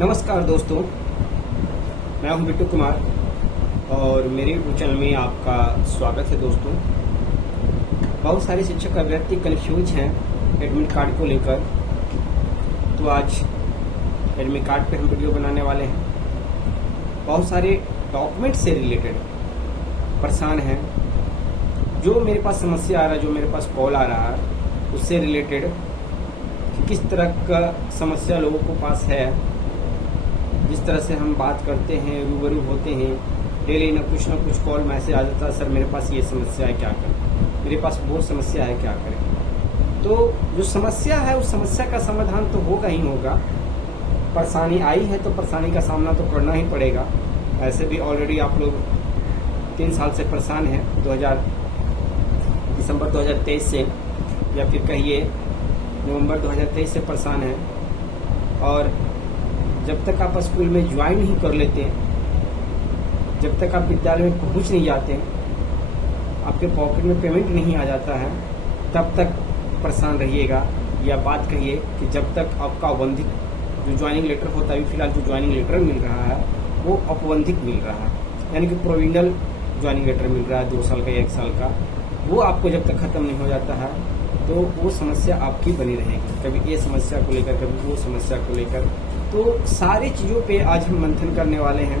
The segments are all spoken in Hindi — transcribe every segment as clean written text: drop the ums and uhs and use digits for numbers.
नमस्कार दोस्तों, मैं हूं बिट्टू कुमार और मेरे यूट्यूब चैनल में आपका स्वागत है। दोस्तों, बहुत सारे शिक्षक अभ्यर्थी कन्फ्यूज हैं एडमिट कार्ड को लेकर, तो आज एडमिट कार्ड पे हम वीडियो बनाने वाले हैं। बहुत सारे डॉक्यूमेंट से रिलेटेड परेशान हैं। जो मेरे पास समस्या आ रहा है, जो मेरे पास कॉल आ रहा है, उससे रिलेटेड किस तरह का समस्या लोगों को पास है, जिस तरह से हम बात करते हैं, रूबरू होते हैं, डेली ना कुछ कॉल मैसेज आ जाता है, सर मेरे पास ये समस्या है, क्या करें, मेरे पास वो समस्या है, क्या करें। तो जो समस्या है उस समस्या का समाधान तो होगा ही होगा। परेशानी आई है तो परेशानी का सामना तो करना ही पड़ेगा। ऐसे भी ऑलरेडी आप लोग 3 साल से परेशान हैं, दिसंबर 2023 से, या फिर कहिए नवंबर 2023 से परेशान हैं। और जब तक आप स्कूल में ज्वाइन नहीं कर लेते, जब तक आप विद्यालय में पहुंच नहीं जाते, आपके पॉकेट में पेमेंट नहीं आ जाता है, तब तक परेशान रहिएगा। या बात कहिए कि जब तक आपका औपबंधिक जो ज्वाइनिंग लेटर होता है, फिलहाल जो ज्वाइनिंग लेटर मिल रहा है वो औपबंधिक मिल रहा है, यानी कि प्रोविजनल ज्वाइनिंग लेटर मिल रहा है 2 साल का या 1 साल का, वो आपको जब तक खत्म नहीं हो जाता है तो वो समस्या आपकी बनी रहेगी। कभी ये समस्या को लेकर, कभी वो समस्या को लेकर। तो सारी चीज़ों पे आज हम मंथन करने वाले हैं।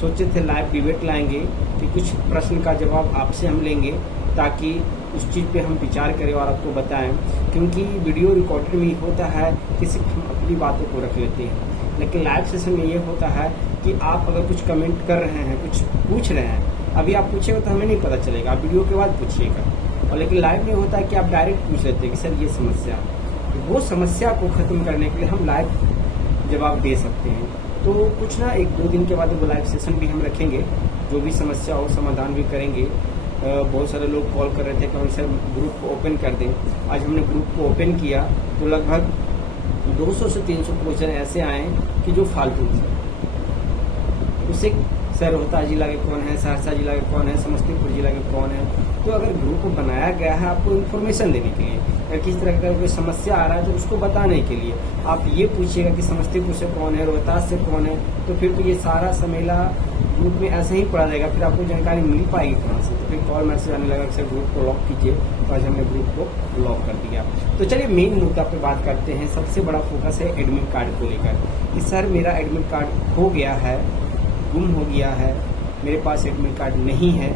सोचे थे लाइव डिबेट लाएंगे कि कुछ प्रश्न का जवाब आपसे हम लेंगे, ताकि उस चीज़ पे हम विचार करें और आपको बताएं। क्योंकि वीडियो रिकॉर्डेड में होता है कि सिर्फ हम अपनी बातों को रख लेते हैं, लेकिन लाइव सेशन में ये होता है कि आप अगर कुछ कमेंट कर रहे हैं, कुछ पूछ रहे हैं, अभी आप पूछेगा तो हमें नहीं पता चलेगा, आप वीडियो के बाद पूछिएगा। और लेकिन लाइव में होता है कि आप डायरेक्ट पूछ लेते हैं कि सर ये समस्या, तो वो समस्या को ख़त्म करने के लिए हम लाइव जवाब दे सकते हैं। तो कुछ ना 1-2 दिन के बाद वो लाइव सेशन भी हम रखेंगे, जो भी समस्या हो समाधान भी करेंगे। बहुत सारे लोग कॉल कर रहे थे कि सर ग्रुप को ओपन कर दें। आज हमने ग्रुप को ओपन किया तो लगभग 200 से 300 क्वेश्चन ऐसे आए कि जो फालतू थे। उसे सर रोहतास जिला के कौन है, सहरसा जिला के कौन है, समस्तीपुर जिला के कौन है। तो अगर ग्रुप बनाया गया है आपको इन्फॉर्मेशन देने के लिए, अगर किसी तरह का कोई समस्या आ रहा है तो उसको बताने के लिए, आप ये पूछिएगा कि समस्तीपुर से कौन है, रोहतास से कौन है, तो फिर तो ये सारा समेला ग्रुप में ऐसे ही पड़ा रहेगा, फिर आपको जानकारी मिल पाएगी कहाँ से। तो फिर कॉल मैसेज आने लगा कि सर ग्रुप को लॉक कीजिए, तो आज हमने ग्रुप को लॉक कर दिया। तो चलिए मेन मुद्दा पे बात करते हैं। सबसे बड़ा फोकस है एडमिट कार्ड को लेकर कि सर मेरा एडमिट कार्ड खो गया है, गुम हो गया है, मेरे पास एडमिट कार्ड नहीं है,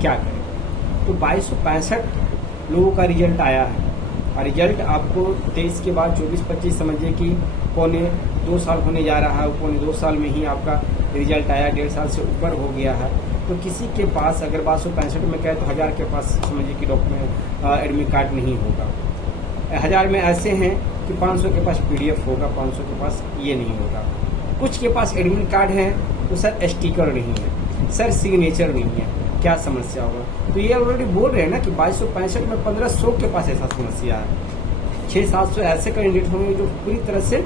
क्या करें। तो 2265 लोगों का रिजल्ट आया है, और रिजल्ट आपको 23 के बाद 24-25 समझिए कि पौने 2 साल होने जा रहा है। पौने 2 साल में ही आपका रिजल्ट आया, 1.5 साल से ऊपर हो गया है। तो किसी के पास अगर 2265 में कहे तो 1000 के पास समझिए कि डॉक्यूमेंट एडमिट कार्ड नहीं होगा। 1000 में ऐसे हैं कि 500 के पास PDF होगा, 500 के पास ये नहीं होगा। कुछ के पास एडमिट कार्ड है तो सर स्टिकर नहीं है, सर सिग्नेचर नहीं है, क्या समस्या होगा। तो ये ऑलरेडी बोल रहे हैं ना कि 2265 में 1500 के पास ऐसा समस्या है। 600-700 ऐसे कैंडिडेट होंगे जो पूरी तरह से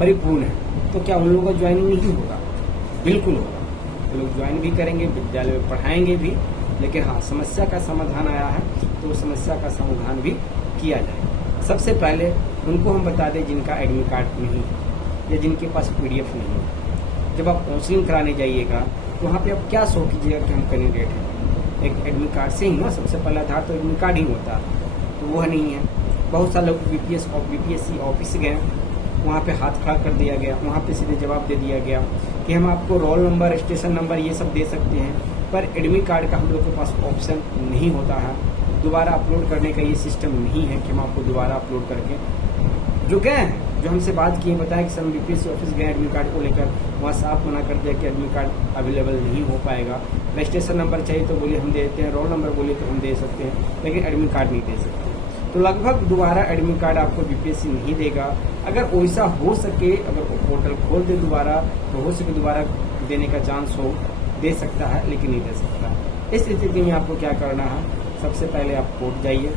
परिपूर्ण है। तो क्या उन लोगों का ज्वाइनिंग नहीं होगा? बिल्कुल होगा, वो लोग ज्वाइन भी करेंगे, विद्यालय में पढ़ाएंगे भी। लेकिन हाँ, समस्या का समाधान आया है तो समस्या का समाधान भी किया जाएगा। सबसे पहले उनको हम बता दें जिनका एडमिट कार्ड नहीं है या जिनके पास PDF नहीं है। जब आप काउंसलिंग कराने जाइएगा तो वहाँ पे आप क्या शो कीजिएगा कि हम कैंडिडेट हैं। एक एडमिट कार्ड से ही ना, सबसे पहला आधार तो एडमिट कार्ड ही होता है, तो वह नहीं है। बहुत सारे लोग BPSC ऑफिस गए, वहाँ पे हाथ खड़ा कर दिया गया, वहाँ पे सीधे जवाब दे दिया गया कि हम आपको रोल नंबर, स्टेशन नंबर ये सब दे सकते हैं, पर एडमिट कार्ड का हम लोग के पास ऑप्शन नहीं होता है। दोबारा अपलोड करने का ये सिस्टम नहीं है कि हम आपको दोबारा अपलोड करके, जो गए हैं, जो हमसे बात की, बताया कि सर हम BPSC ऑफिस गए एडमिट कार्ड को लेकर, वहाँ साफ मना कर दिया कि एडमिट कार्ड अवेलेबल नहीं हो पाएगा। रजिस्ट्रेशन नंबर चाहिए तो बोलिए हम दे देते हैं, रोल नंबर बोलिए तो हम दे सकते हैं, लेकिन एडमिट कार्ड नहीं दे सकते। तो लगभग दोबारा एडमिट कार्ड आपको BPSC नहीं देगा। अगर वैसा हो सके, अगर पोर्टल खोल दे दोबारा, तो हो सके दोबारा देने का चांस हो, दे सकता है, लेकिन नहीं दे सकता। इस स्थिति में आपको क्या करना है, सबसे पहले आप कोर्ट जाइए।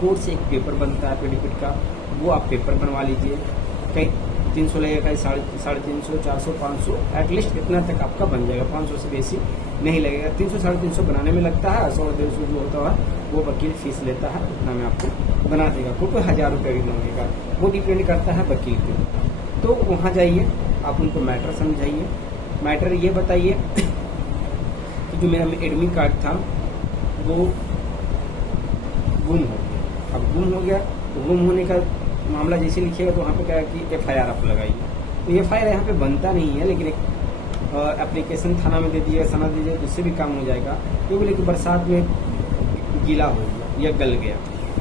कोर्ट से एक पेपर बनता है एफिडेविट का, वो आप पेपर बनवा लीजिए। कहीं 300 लगेगा, 350, 400, 500, एटलीस्ट इतना तक आपका बन जाएगा। 500 से बेसी नहीं लगेगा। 300-350 बनाने में लगता है, 100-150 जो होता है वो वकील फीस लेता है, उतना में आपको बना देगा। कोई 1000 रुपये भी मांगेगा, वो डिपेंड करता है वकील पे। तो वहाँ जाइए, आप उनको मैटर समझाइए, मैटर ये बताइए कि जो मेरा एडमिट कार्ड था वो गुम हो गया। अब गुम हो गया तो गुम होने का मामला जैसे लिखिएगा तो वहाँ पे क्या है कि FIR आप लगाइए। तो FIR यहाँ पे बनता नहीं है, लेकिन एक एप्लीकेशन थाना में दे दिए, सना दीजिए, तो उससे भी काम हो जाएगा। तो बोले कि बरसात में गीला हो गया या गल गया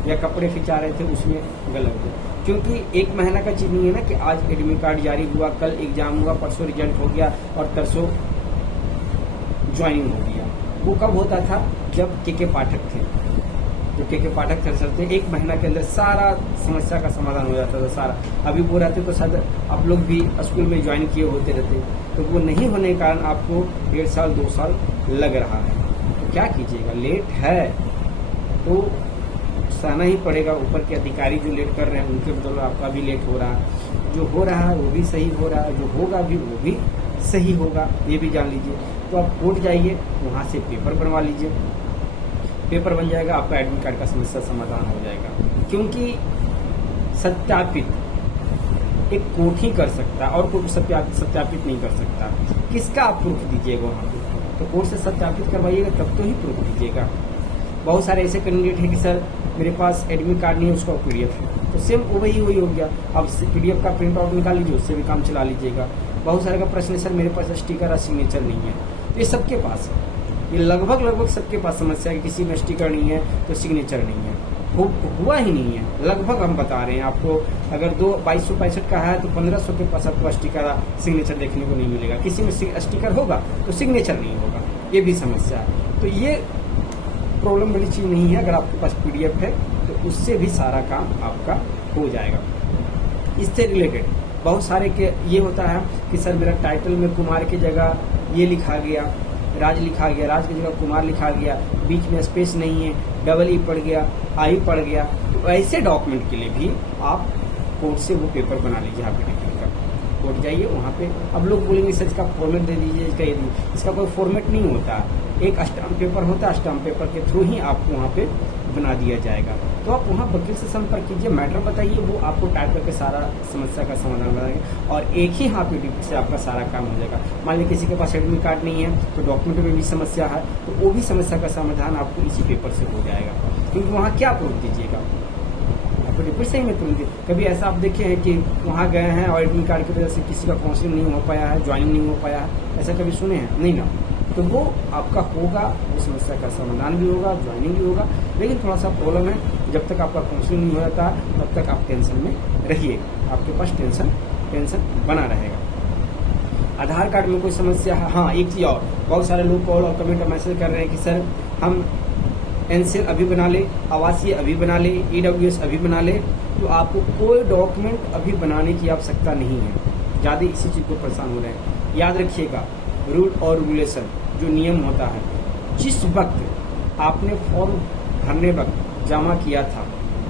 या कपड़े फिचा रहे थे उसमें गल हो गया, क्योंकि 1 महीना का चीज नहीं है ना कि आज एडमिट कार्ड जारी हुआ, कल एग्जाम हुआ, परसों रिजल्ट हो गया और तरसों ज्वाइनिंग हो गया। वो कब होता था? जब के पाठक थे, जो के पाठक थे सर थे, 1 महीना के अंदर सारा समस्या का समाधान हो जाता था सारा। अभी वो रहते तो शायद आप लोग भी स्कूल में ज्वाइन किए होते रहते, तो वो नहीं होने के कारण आपको 1.5 साल 2 साल लग रहा है। तो क्या कीजिएगा, लेट है तो सहना ही पड़ेगा। ऊपर के अधिकारी जो लेट कर रहे हैं उनके बदौलत आपका भी लेट हो रहा है, जो हो रहा है वो भी सही हो रहा है, जो होगा भी वो भी सही होगा, ये भी जान लीजिए। तो आप कोर्ट जाइए, वहाँ से पेपर बनवा लीजिए, पेपर बन जाएगा, आपका एडमिट कार्ड का समस्या समाधान हो जाएगा। क्योंकि सत्यापित एक कोर्ट ही कर सकता है और कोई सत्यापित नहीं कर सकता। किसका आप प्रूफ दीजिएगा वहाँ पे? तो कोर्ट से सत्यापित करवाइएगा तब तो ही प्रूफ दीजिएगा। बहुत सारे ऐसे कैंडिडेट हैं कि सर मेरे पास एडमिट कार्ड नहीं है, उसका PDF है, तो सेम वही हो गया। अब PDF का प्रिंट आउट निकाल लीजिए, उससे भी काम चला लीजिएगा। बहुत सारे का प्रश्न है, सर मेरे पास स्टिकर और सिग्नेचर नहीं है, तो ये सबके पास है, ये लगभग सबके पास समस्या है। किसी में स्टिकर नहीं है तो सिग्नेचर नहीं है, हुआ ही नहीं है। लगभग हम बता रहे हैं आपको, अगर 2265 का है तो 1500 के पास आपको स्टिकर सिग्नेचर देखने को नहीं मिलेगा। किसी में स्टिकर होगा तो सिग्नेचर नहीं होगा, ये भी समस्या है। तो ये प्रॉब्लम वाली चीज नहीं है। अगर आपके पास PDF है तो उससे भी सारा काम आपका हो जाएगा। इससे रिलेटेड बहुत सारे के ये होता है कि सर मेरा टाइटल में कुमार की जगह ये लिखा गया, राज लिखा गया, राज की जगह कुमार लिखा गया, बीच में स्पेस नहीं है, डबल ई पड़ गया, आई पड़ गया। तो ऐसे डॉक्यूमेंट के लिए भी आप कोर्ट से वो पेपर बना लीजिए। एप्लीकेशन का कोर्ट जाइए, वहाँ पे अब लोग बोलेंगे सर इसका फॉर्मेट दे दीजिए, इसका ये दीजिए। इसका कोई फॉर्मेट नहीं होता, एक स्टाम्प पेपर होता है, स्टाम्प पेपर के थ्रू ही आपको वहाँ पे बना दिया जाएगा। तो आप वहाँ वकील से संपर्क कीजिए, मैटर बताइए, वो आपको टाइप करके सारा समस्या का समाधान बताएंगे और एक ही हाथ पे से आपका सारा काम हो जाएगा। मान लीजिए किसी के पास एडमिट कार्ड नहीं है तो डॉक्यूमेंट में भी समस्या है, तो वो भी समस्या का समाधान आपको इसी पेपर से हो जाएगा। क्योंकि वहाँ क्या प्रूफ दीजिएगा, आपको रिपोर्ट सही में प्रूफ दीजिए। कभी ऐसा आप देखे हैं कि वहाँ गए हैं और एडमिट कार्ड की वजह से किसी का काउंसलिंग नहीं हो पाया है, ज्वाइनिंग नहीं हो पाया है, ऐसा कभी सुने हैं? नहीं ना। तो वो आपका होगा, वो समस्या का समाधान भी होगा, ज्वाइनिंग भी होगा। लेकिन थोड़ा सा प्रॉब्लम है, जब तक आपका काउंसलिंग नहीं हो जाता तब तक आप टेंशन में रहिएगा, आपके पास टेंशन बना रहेगा। आधार कार्ड में कोई समस्या है? हाँ, एक चीज़ और, बहुत सारे लोग कॉल और कमेंट और मैसेज कर रहे हैं कि सर हम NCL अभी बना ले, आवासीय अभी बना ले, EWS अभी बना ले। तो आपको कोई डॉक्यूमेंट अभी बनाने की आवश्यकता नहीं है, ज़्यादा इसी चीज़ को परेशान हो रहे हैं। याद रखिएगा, रूल और रेगुलेशन जो नियम होता है, जिस वक्त आपने फॉर्म भरने वक्त जमा किया था,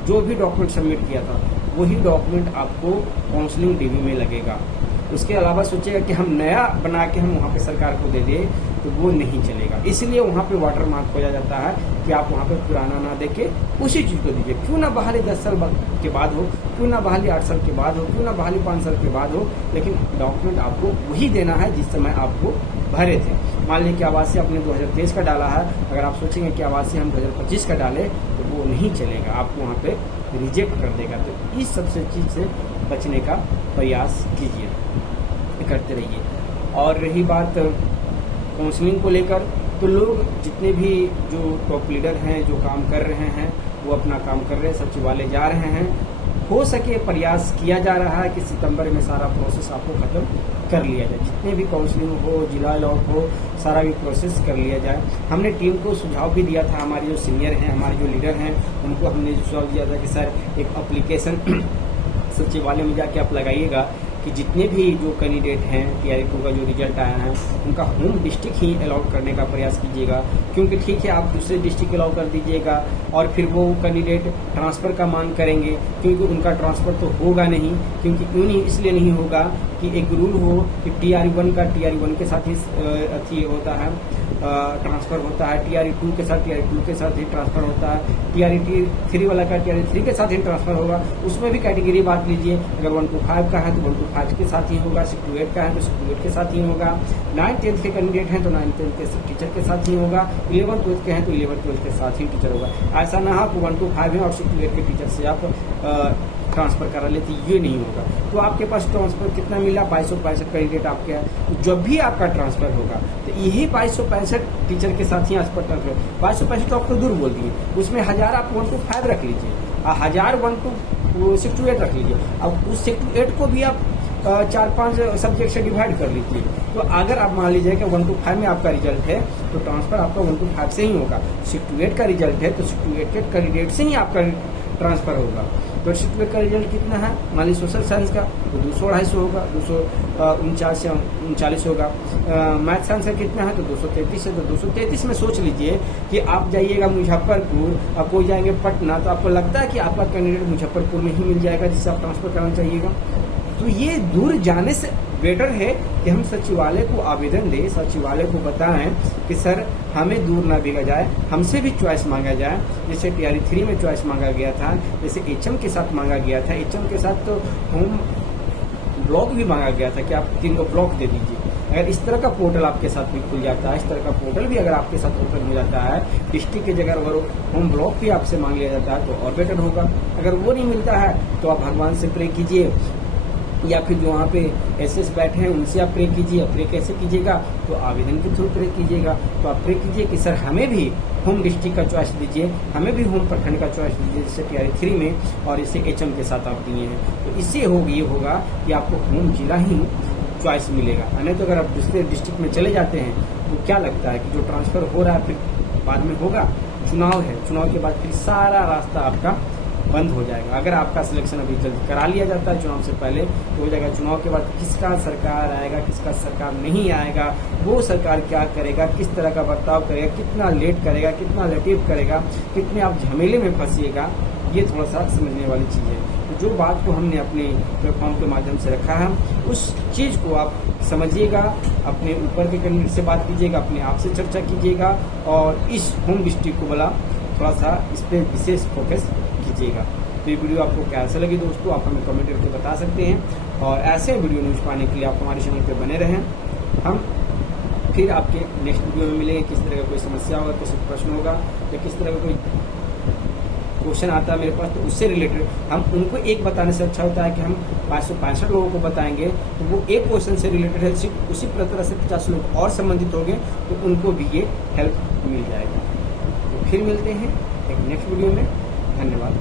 जो भी डॉक्यूमेंट सबमिट किया था, वही डॉक्यूमेंट आपको काउंसलिंग DB में लगेगा। उसके अलावा सोचेगा कि हम नया बना के हम वहाँ पे सरकार को दे दें, तो वो नहीं चलेगा। इसलिए वहाँ पे वाटर मार्क हो जाता है कि आप वहाँ पे पुराना ना देके उसी चीज़ को दीजिए। क्यों ना बहाली 10 साल के बाद हो, क्यों ना बहाली 8 साल के बाद हो, क्यों ना बहाली 5 साल के बाद हो, लेकिन डॉक्यूमेंट आपको वही देना है जिस समय आपको भरे थे। मान लीजिए कि आवासीय आपने 2023 का डाला है, अगर आप सोचेंगे कि आवासीय हम 2025 का डालें तो वो नहीं चलेगा, आपको वहाँ पे रिजेक्ट कर देगा। तो इस सबसे चीज़ से बचने का प्रयास कीजिए, करते रहिए। और रही बात काउंसलिंग को लेकर, तो लोग जितने भी जो टॉप लीडर हैं जो काम कर रहे हैं वो अपना काम कर रहे हैं, सचिवालय जा रहे हैं। हो सके प्रयास किया जा रहा है कि सितंबर में सारा प्रोसेस आपको खत्म कर लिया जाए, जितने भी काउंसलिंग हो, जिला अलॉट हो, सारा भी प्रोसेस कर लिया जाए। हमने टीम को सुझाव भी दिया था, हमारे जो सीनियर हैं, हमारे जो लीडर हैं, उनको हमने सुझाव दिया था कि सर एक एप्लीकेशन सचिवालय में जाके आप लगाइएगा कि जितने भी जो कैंडिडेट हैं TR2 का जो रिजल्ट आया है उनका होम डिस्ट्रिक्ट ही अलाउट करने का प्रयास कीजिएगा। क्योंकि ठीक है आप दूसरे डिस्ट्रिक्ट अलाउ कर दीजिएगा और फिर वो कैंडिडेट ट्रांसफ़र का मांग करेंगे, क्योंकि उनका ट्रांसफ़र तो होगा नहीं। क्योंकि क्यों नहीं, इसलिए नहीं होगा कि एक रूल हो कि TRE1 का TRE1 के साथ ही अथी होता है, ट्रांसफर होता है, TRE2 के साथ TRE2 के साथ ही ट्रांसफर होता है, TRE3 वाला का TRE3 के साथ ही ट्रांसफर होगा। उसमें भी कैटेगरी बात लीजिए, अगर 1 to 5 का है तो 1 to 5 के साथ ही होगा, 6 to 8 का है तो 6 to 8 के साथ ही होगा, 9th-10th के कैंडिडेट हैं तो 9th-10th के टीचर के साथ ही होगा, 11th-12th के हैं तो 11th-12th के साथ ही टीचर होगा। ऐसा ना हो कि 1 to 5 है और 6 to 8 के टीचर से आप ट्रांसफर करा लेते, ये नहीं होगा। तो आपके पास ट्रांसफर कितना मिला, 2265 कैंडिडेट आपके हैं। तो जब भी आपका ट्रांसफर होगा तो यही 2265 टीचर के साथ ही आज पर ट्रांसफर, 2265 तो आपको दूर बोल दिए, उसमें 1000 आप 1 to 5 रख लीजिए, 1000 1 to 6 to 8 रख लीजिए। अब उस 6 to 8 को भी आप 4-5 सब्जेक्ट से डिवाइड कर लीजिए। तो अगर आप मान लीजिए कि 1 to 5 में आपका रिजल्ट है तो ट्रांसफर आपका 1 to 5 से ही होगा। 6 to 8 का रिजल्ट है तो 6 to 8 के कैंडिडेट से ही आपका ट्रांसफर होगा। तो 6 to 8 का रिजल्ट कितना है, मान लीजिए सोशल साइंस का तो 200-250 होगा, 249 से 39 होगा। मैथ साइंस का कितना है तो 233 है, तो 233 में सोच लीजिए कि आप जाइएगा मुजफ्फरपुर और कोई जाएंगे पटना, तो आपको लगता है कि आपका कैंडिडेट मुजफ्फरपुर में ही मिल जाएगा जिससे आप ट्रांसफर करना चाहिएगा। तो ये दूर जाने से बेटर है कि हम सचिवालय को आवेदन दें, सचिवालय को बताएं कि सर हमें दूर ना भेजा जाए, हमसे भी चॉइस मांगा जाए। जैसे TRE3 में चॉइस मांगा गया था, जैसे HM के साथ मांगा गया था, HM के साथ तो होम ब्लॉक भी मांगा गया था कि आप 3 ब्लॉक दे दीजिए। अगर इस तरह का पोर्टल आपके साथ भी खुल जाता है, इस तरह का पोर्टल भी अगर आपके साथ ओपन हो जाता है, डिस्ट्रिक्ट की जगह अगर होम ब्लॉक भी आपसे मांग लिया जाता है तो और बेटर होगा। अगर वो नहीं मिलता है तो आप भगवान से प्रे कीजिए या फिर जो वहाँ पे SS बैठे हैं उनसे आप प्रे कीजिए। प्रे कैसे कीजिएगा, तो आवेदन के थ्रू प्रे कीजिएगा। तो आप प्रे कीजिए कि सर हमें भी होम डिस्ट्रिक्ट का चॉइस दीजिए, हमें भी होम प्रखंड का चॉइस दीजिए, जैसे TRE3 में और इसे HM के साथ आप दिए हैं। तो इससे ये होगा कि आपको होम जिला ही चॉइस मिलेगा। नहीं तो अगर आप दूसरे डिस्ट्रिक्ट में चले जाते हैं तो क्या लगता है कि जो ट्रांसफर हो रहा है फिर बाद में होगा, चुनाव है, चुनाव के बाद फिर सारा रास्ता आपका बंद हो जाएगा। अगर आपका सिलेक्शन अभी जल्दी करा लिया जाता है चुनाव से पहले तो हो जाएगा, चुनाव के बाद किसका सरकार आएगा, किसका सरकार नहीं आएगा, वो सरकार क्या करेगा, किस तरह का बर्ताव करेगा, कितना लेट करेगा, कितना लटीफ करेगा, कितने आप झमेले में फंसिएगा, ये थोड़ा सा समझने वाली चीज़ है। तो जो बात को हमने अपने प्लेटफॉर्म के माध्यम से रखा है उस चीज़ को आप समझिएगा, अपने ऊपर के कैंडिडेट से बात कीजिएगा, अपने आप से चर्चा कीजिएगा और इस होम डिस्ट्रिक्ट को बोला थोड़ा सा इस पर विशेष फोकस कीजिएगा। तो ये वीडियो आपको कैसा लगी दोस्तों, आप हमें कमेंट करके बता सकते हैं और ऐसे वीडियो न्यूज़ पाने के लिए आप हमारे चैनल पे बने रहें। हम फिर आपके नेक्स्ट वीडियो में मिलेंगे। किस तरह का कोई समस्या होगा, किसी प्रश्न होगा या किस तरह का कोई क्वेश्चन आता है मेरे पास तो उससे रिलेटेड हम उनको एक बताने से अच्छा होता है कि हम 565 लोगों को बताएंगे तो वो एक क्वेश्चन से रिलेटेड है, सिर्फ उसी तरह से 50 लोग और संबंधित होंगे तो उनको भी ये हेल्प मिल जाएगा। तो फिर मिलते हैं एक नेक्स्ट वीडियो में। धन्यवाद।